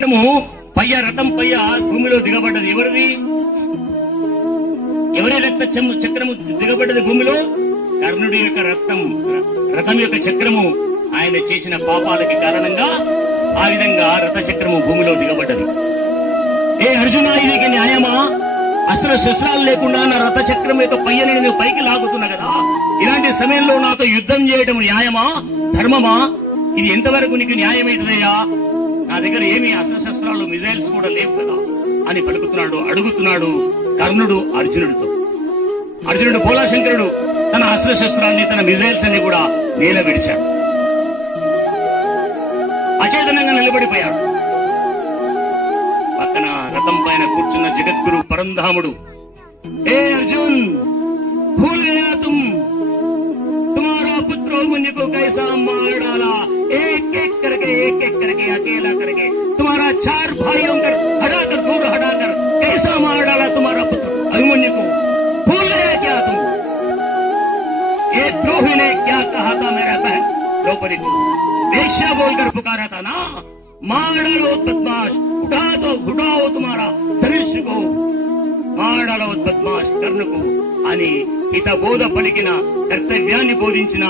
రథం పయ్య భూమిలో దిగబడ్డది. ఎవరిది? ఎవరి రక్త చక్రము దిగబడ్డది భూమిలో? కర్ణుడి యొక్క రథం యొక్క చక్రము ఆయన చేసిన పాపాలకి కారణంగా ఆ విధంగా రథ చక్రము భూమిలో దిగబడ్డది. ఏ అర్జున, ఇది న్యాయమా? అసలు శస్త్రాలు లేకుండా నా రథ చక్రం యొక్క పయ్యను నేను పైకి లాగుతున్నా కదా, ఇలాంటి సమయంలో నాతో యుద్ధం చేయడం న్యాయమా, ధర్మమా? ఇది ఎంతవరకు నీకు న్యాయమేంటిదయ్యా? నా దగ్గర ఏమీ అస్త్రశస్త్రాలు, మిజైల్స్ కూడా లేవు కదా అని అడుగుతున్నాడు కర్ణుడు అర్జునుడితో. అర్జునుడు భోలాశంకరుడు తన అస్త్రశస్త్రాన్ని, తన మిజైల్స్ అన్ని కూడా నేల విడిచాడు. అచేతనంగా నిలబడిపోయాడు. పక్కన రథం పైన కూర్చున్న జగద్గురు పరంధాముడు, ఏ అర్జున్, భూల్ గయా తుమ్, తుమారా పుత్రో मुझे को कैसा मार डाला, एक एक करके अकेला करके तुम्हारा 4 भाइयों कर हटाकर दूर हटाकर कैसा मार डाला तुम्हारा पुत्र अभिमन्यु को, भूल गया क्या तुम? ये द्रोही ने क्या कहा था मेरा बहन द्रौपदी को, वेश्या बोलकर पुकारा था ना, मार डालो बदमाश, उठाओ तुम्हारा धनुष्य को, मार डालो बदमाश कर्ण को అని హితబోధ పలికిన, కర్తవ్యాన్ని బోధించిన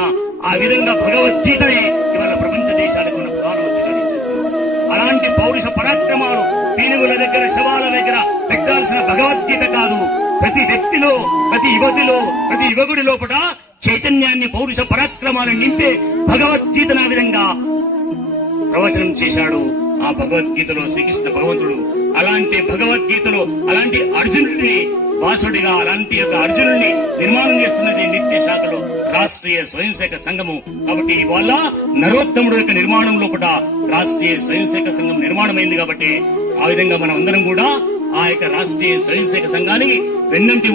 ఆ విధంగా భగవద్గీతనే ఇవాళ ప్రపంచ దేశాలకు మన ప్రధానమంత్రి గారు. అలాంటి పౌరుష పరాక్రమాలు పీనుగుల దగ్గర, శవాల దగ్గర పెట్టాల్సిన భగవద్గీత కాదు. ప్రతి వ్యక్తిలో, ప్రతి యువతిలో, ప్రతి యువకుడి లోపల చైతన్యాన్ని, పౌరుష పరాక్రమాలను నింపే భగవద్గీతను ఆ విధంగా ప్రవచనం చేశాడు ఆ భగవద్గీతలో శ్రీకృష్ణ భగవంతుడు. అలాంటి భగవద్గీతలో అలాంటి అర్జునుడిని వాసుడిగా, అలాంటి యొక్క అర్జునుడిని నిర్మాణం చేస్తున్నది నిత్య శాఖలో రాష్ట్రీయ స్వయం సేవక సంఘము. కాబట్టి ఇవాళ నరోత్తముడు యొక్క నిర్మాణం లోపల రాష్ట్రీయ స్వయం సేవక సంఘం నిర్మాణమైంది. కాబట్టి ఆ విధంగా మనం అందరం కూడా ఆ యొక్క రాష్ట్రీయ స్వయం సేవక సంఘానికి వెన్నంటి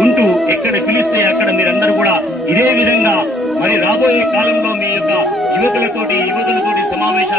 ఉంటూ ఎక్కడ పిలిస్తే అక్కడ మీరందరూ కూడా ఇదే విధంగా మరి రాబోయే కాలంలో మీ యొక్క యువకులతోటి సమావేశాలు